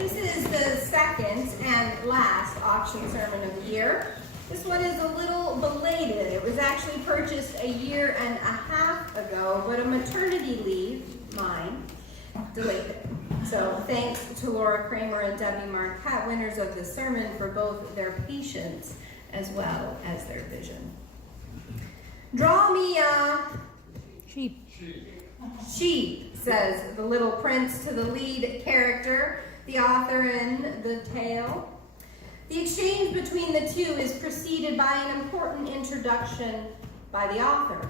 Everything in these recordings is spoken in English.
This is the second and last auction sermon of the year. This one is a little belated. It was actually purchased a year and a half ago, but a maternity leave, mine, delayed it. So thanks to Laura Kramer and Debbie Marquette, winners of the sermon, for both their patience as well as their vision. Draw me a sheep. Sheep, says the little prince to the lead character, the author in the tale. The exchange between the two is preceded by an important introduction by the author.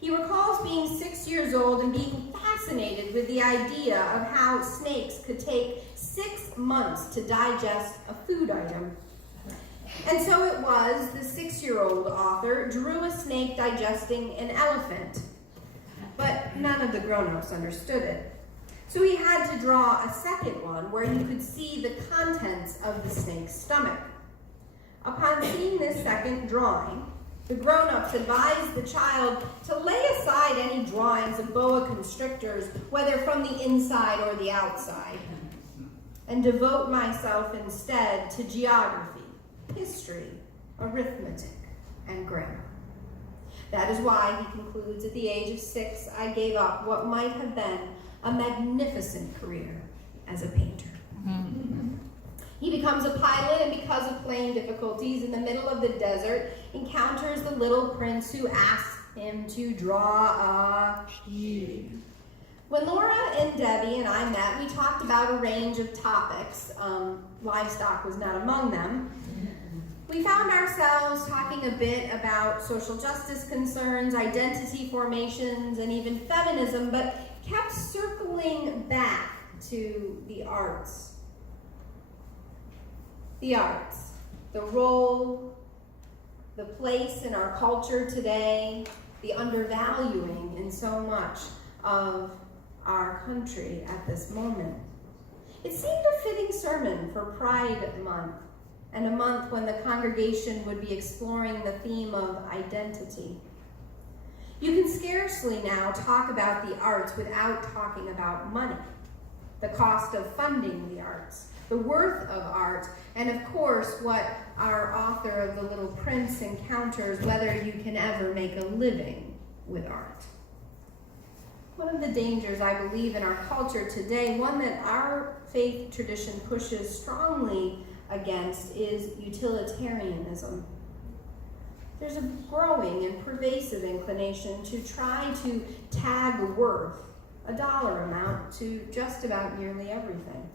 He recalls being 6 years old and being fascinated with the idea of how snakes could take 6 months to digest a food item. And so it was the 6-year-old author drew a snake digesting an elephant. But none of the grown-ups understood it. So he had to draw a second one where you could see the contents of the snake's stomach. Upon seeing this second drawing, the grown-ups advised the child to lay aside any drawings of boa constrictors, whether from the inside or the outside, and devote myself instead to geography, history, arithmetic, and grammar. That is why, he concludes, at the age of 6, I gave up what might have been a magnificent career as a painter. Mm-hmm. He becomes a pilot, and because of plane difficulties in the middle of the desert, encounters the little prince who asks him to draw a sheep. When Laura and Debbie and I met, we talked about a range of topics. Livestock was not among them. We found ourselves talking a bit about social justice concerns, identity formations, and even feminism, but kept circling back to the arts. The arts, the role, the place in our culture today, the undervaluing in so much of our country at this moment. It seemed a fitting sermon for Pride Month, and a month when the congregation would be exploring the theme of identity. You can scarcely now talk about the arts without talking about money, the cost of funding the arts, the worth of art, and of course what our author of The Little Prince encounters, whether you can ever make a living with art. One of the dangers, I believe, in our culture today, one that our faith tradition pushes strongly against, is utilitarianism. There's a growing and pervasive inclination to try to tag worth, a dollar amount, to just about nearly everything.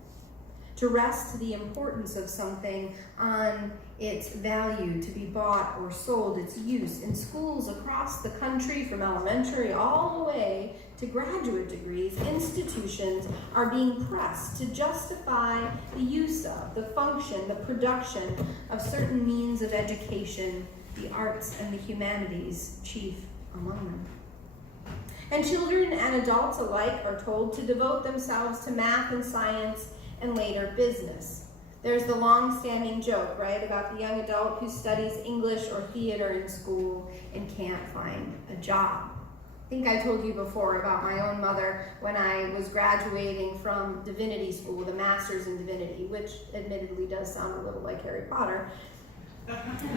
To rest the importance of something on its value to be bought or sold, its use. In schools across the country, from elementary all the way to graduate degrees, institutions are being pressed to justify the use of, the function, the production of certain means of education, the arts and the humanities chief among them. And children and adults alike are told to devote themselves to math and science and later business. There's the long-standing joke, right, about the young adult who studies English or theater in school and can't find a job. I think I told you before about my own mother when I was graduating from divinity school with a master's in divinity, which admittedly does sound a little like Harry Potter.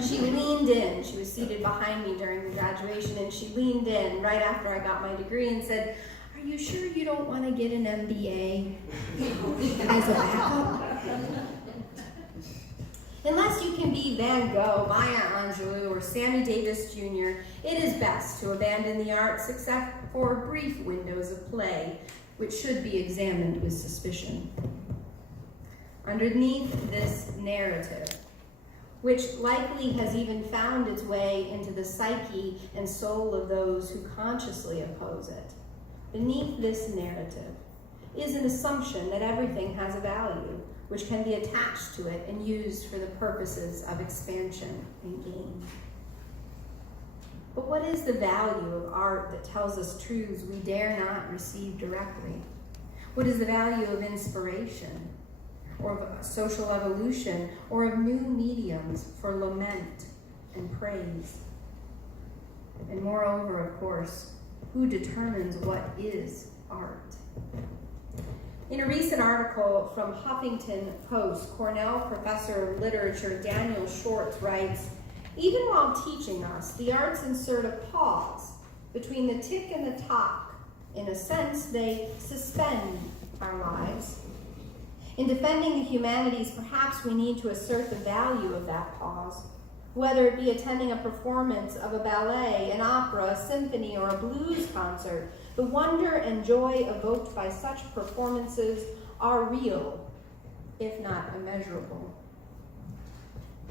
She leaned in. She was seated behind me during the graduation, and she leaned in right after I got my degree and said, "Are you sure you don't want to get an MBA as a backup?" Unless you can be Van Gogh, Maya Angelou, or Sammy Davis Jr., it is best to abandon the arts except for brief windows of play, which should be examined with suspicion. Underneath this narrative, which likely has even found its way into the psyche and soul of those who consciously oppose it, beneath this narrative is an assumption that everything has a value, which can be attached to it and used for the purposes of expansion and gain. But what is the value of art that tells us truths we dare not receive directly? What is the value of inspiration, or of social evolution, or of new mediums for lament and praise? And moreover, of course, who determines what is art? In a recent article from Huffington Post, Cornell professor of literature Daniel Schwartz writes, "Even while teaching us, the arts insert a pause between the tick and the tock. In a sense, they suspend our lives. In defending the humanities, perhaps we need to assert the value of that pause. Whether it be attending a performance of a ballet, an opera, a symphony, or a blues concert, the wonder and joy evoked by such performances are real, if not immeasurable."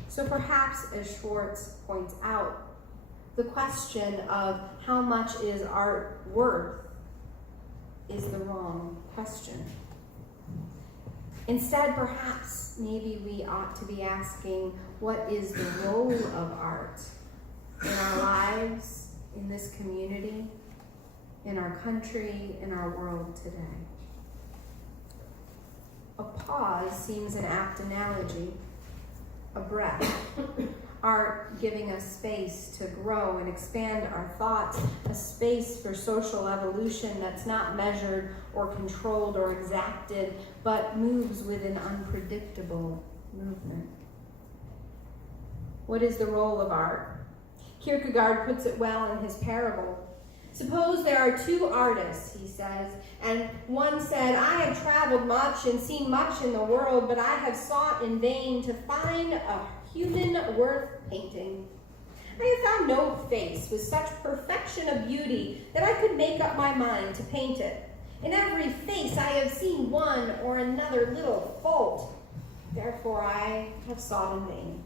So perhaps, as Schwartz points out, the question of how much is art worth is the wrong question. Instead, perhaps, maybe we ought to be asking, what is the role of art in our lives, in this community, in our country, in our world today? A pause seems an apt analogy, a breath. Art giving us space to grow and expand our thoughts, a space for social evolution that's not measured or controlled or exacted, but moves with an unpredictable movement. What is the role of art? Kierkegaard puts it well in his parable. "Suppose there are two artists," he says, "and one said, 'I have traveled much and seen much in the world, but I have sought in vain to find a human worth painting. I have found no face with such perfection of beauty that I could make up my mind to paint it. In every face I have seen one or another little fault. Therefore I have sought in vain.'"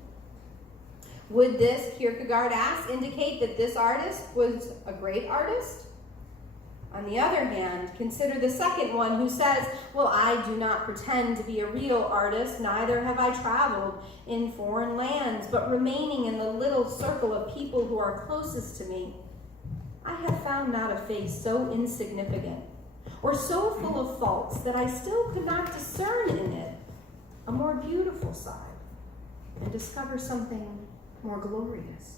Would this, Kierkegaard asks, indicate that this artist was a great artist? On the other hand, consider the second one who says, "Well, I do not pretend to be a real artist, neither have I traveled in foreign lands, but remaining in the little circle of people who are closest to me, I have found not a face so insignificant or so full of faults that I still could not discern in it a more beautiful side and discover something more glorious.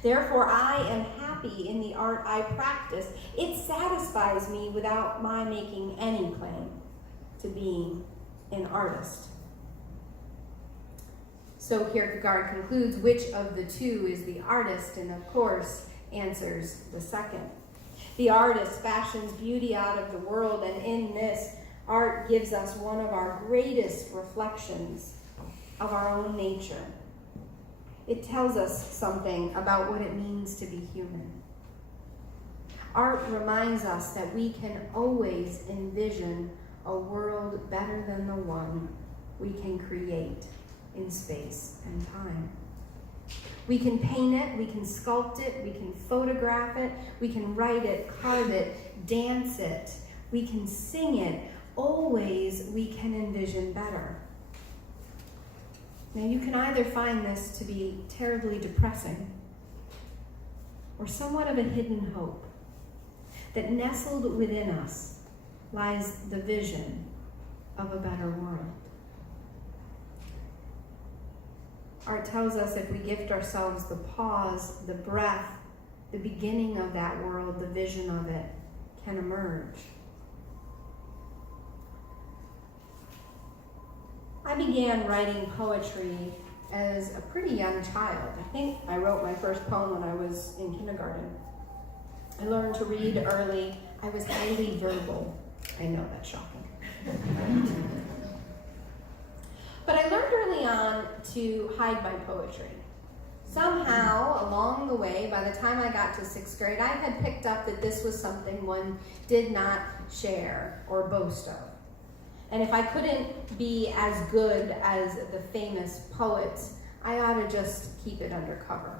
Therefore, I am happy in the art I practice. It satisfies me without my making any claim to being an artist." So Kierkegaard concludes, which of the two is the artist? And of course, answers the second. The artist fashions beauty out of the world, and in this, art gives us one of our greatest reflections of our own nature. It tells us something about what it means to be human. Art reminds us that we can always envision a world better than the one we can create in space and time. We can paint it, we can sculpt it, we can photograph it, we can write it, carve it, dance it, we can sing it. Always we can envision better. Now, you can either find this to be terribly depressing or somewhat of a hidden hope that nestled within us lies the vision of a better world. Art tells us if we gift ourselves the pause, the breath, the beginning of that world, the vision of it can emerge. I began writing poetry as a pretty young child. I think I wrote my first poem when I was in kindergarten. I learned to read early. I was highly verbal. I know, that's shocking. But I learned early on to hide my poetry. Somehow, along the way, by the time I got to 6th grade, I had picked up that this was something one did not share or boast of. And if I couldn't be as good as the famous poets, I ought to just keep it undercover.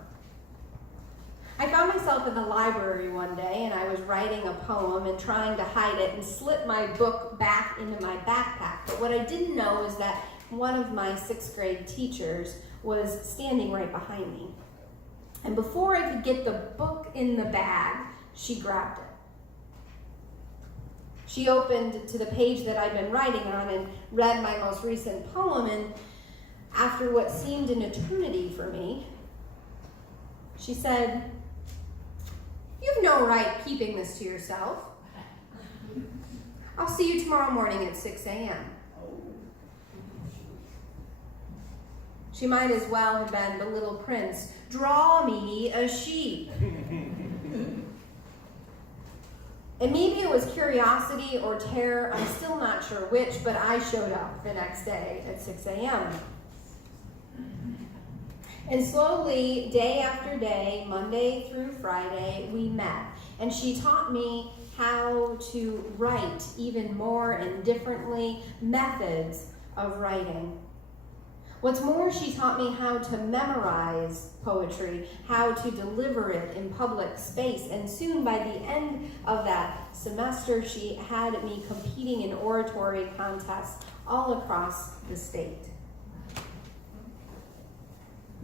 I found myself in the library one day, and I was writing a poem and trying to hide it and slip my book back into my backpack. But what I didn't know is that one of my 6th grade teachers was standing right behind me. And before I could get the book in the bag, she grabbed it. She opened to the page that I'd been writing on and read my most recent poem, and after what seemed an eternity for me, she said, "You've no right keeping this to yourself." I'll see you tomorrow morning at 6 a.m. She might as well have been the little prince. Draw me a sheep. And maybe it was curiosity or terror, I'm still not sure which, but I showed up the next day at 6 a.m. And slowly, day after day, Monday through Friday, we met. And she taught me how to write even more and differently, methods of writing. What's more, she taught me how to memorize poetry, how to deliver it in public space, and soon by the end of that semester, she had me competing in oratory contests all across the state.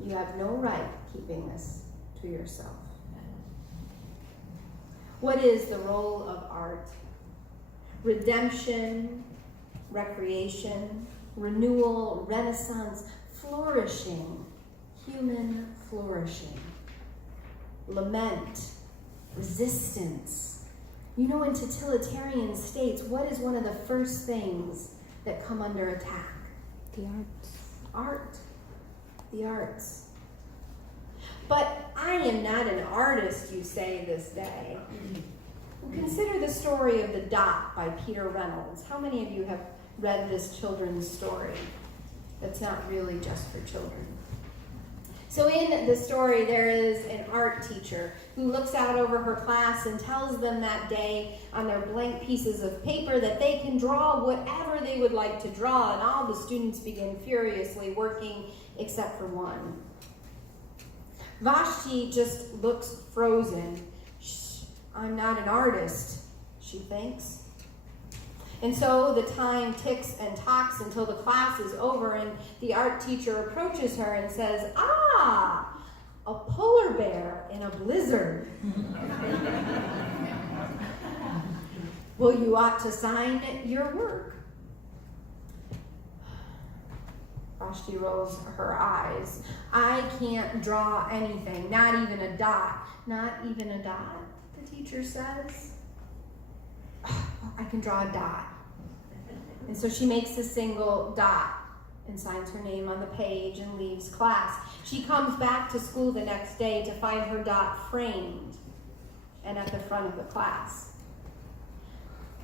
You have no right keeping this to yourself. What is the role of art? Redemption, recreation, renewal, renaissance, flourishing, human flourishing, lament, resistance. You know, in totalitarian states, what is one of the first things that come under attack? The arts. Art. The arts. But I am not an artist, you say this day. Consider the story of The Dot by Peter Reynolds. How many of you have read this children's story that's not really just for children? So in the story, there is an art teacher who looks out over her class and tells them that day on their blank pieces of paper that they can draw whatever they would like to draw, and all the students begin furiously working except for one. Vashti just looks frozen. Shh, I'm not an artist, she thinks. And so the time ticks and talks until the class is over, and the art teacher approaches her and says, "Ah, a polar bear in a blizzard. Well, you ought to sign your work." Vashti rolls her eyes. "I can't draw anything, not even a dot." "Not even a dot?" the teacher says. "I can draw a dot." And so she makes a single dot and signs her name on the page and leaves class. She comes back to school the next day to find her dot framed and at the front of the class.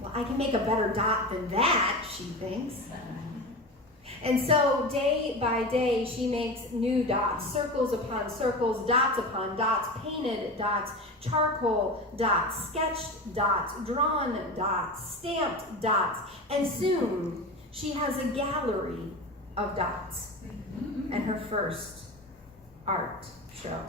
Well, I can make a better dot than that, she thinks. And so day by day, she makes new dots, circles upon circles, dots upon dots, painted dots, charcoal dots, sketched dots, drawn dots, stamped dots, and soon she has a gallery of dots and her first art show.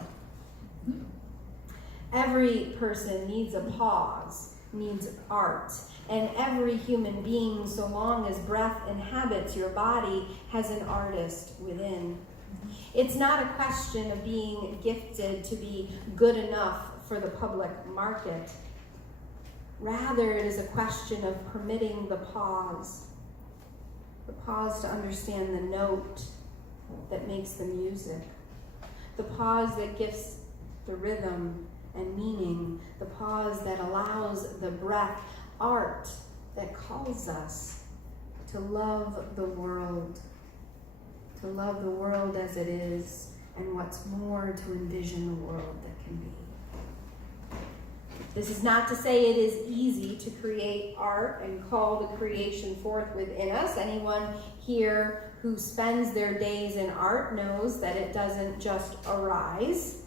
Every person needs a pause, needs art. And every human being, so long as breath inhabits your body, has an artist within. It's not a question of being gifted to be good enough for the public market. Rather, it is a question of permitting the pause to understand the note that makes the music, the pause that gives the rhythm and meaning, the pause that allows the breath, art that calls us to love the world as it is, and what's more, to envision the world that can be. This is not to say it is easy to create art and call the creation forth within us. Anyone here who spends their days in art knows that it doesn't just arise.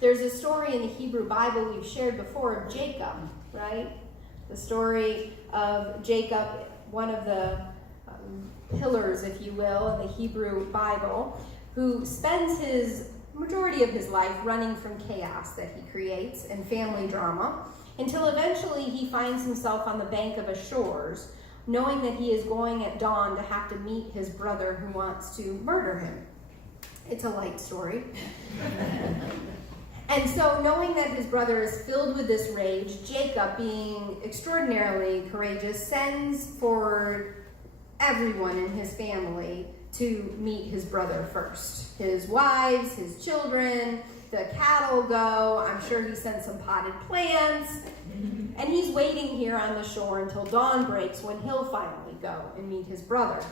There's a story in the Hebrew Bible we've shared before of Jacob, right? The story of Jacob, one of the pillars, if you will, in the Hebrew Bible, who spends his majority of his life running from chaos that he creates and family drama, until eventually he finds himself on the bank of a shores, knowing that he is going at dawn to have to meet his brother who wants to murder him. It's a light story. And so, knowing that his brother is filled with this rage, Jacob, being extraordinarily courageous, sends for everyone in his family to meet his brother first. His wives, his children, the cattle go. I'm sure he sent some potted plants. And he's waiting here on the shore until dawn breaks, when he'll finally go and meet his brother.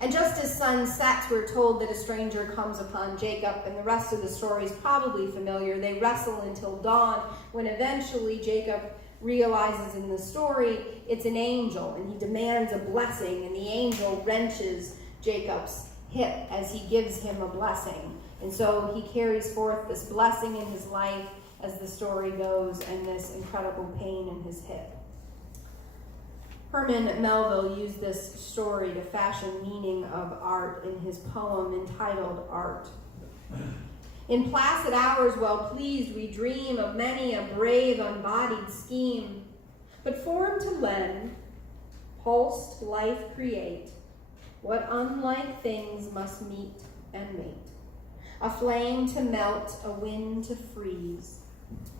And just as sun sets, we're told that a stranger comes upon Jacob, and the rest of the story is probably familiar. They wrestle until dawn, when eventually Jacob realizes in the story it's an angel, and he demands a blessing, and the angel wrenches Jacob's hip as he gives him a blessing. And so he carries forth this blessing in his life as the story goes, and this incredible pain in his hip. Herman Melville used this story to fashion meaning of art in his poem entitled Art. In placid hours, well pleased, we dream of many a brave, unbodied scheme, but form to lend, pulsed life create, what unlike things must meet and mate. A flame to melt, a wind to freeze,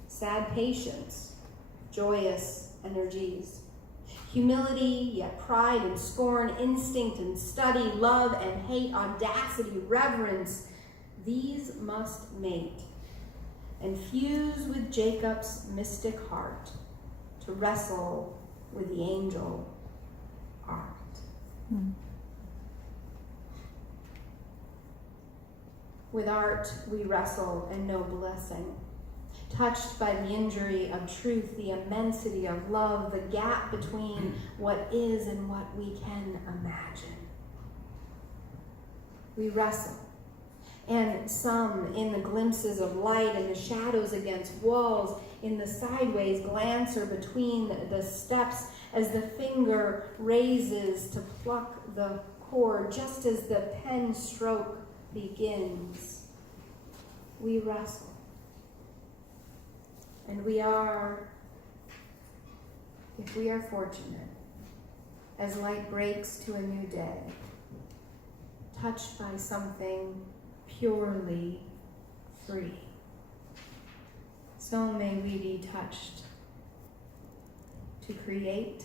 sad patience, joyous energies. Humility, yet pride and scorn, instinct and study, love and hate, audacity, reverence, these must mate and fuse with Jacob's mystic heart to wrestle with the angel art. With art we wrestle and know blessing, touched by the injury of truth, the immensity of love, the gap between what is and what we can imagine. We wrestle, and some in the glimpses of light and the shadows against walls, in the sideways glancer between the steps as the finger raises to pluck the cord, just as the pen stroke begins. We wrestle. And we are, if we are fortunate, as light breaks to a new day, touched by something purely free. So may we be touched to create,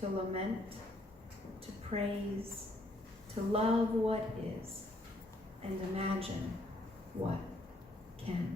to lament, to praise, to love what is, and imagine what can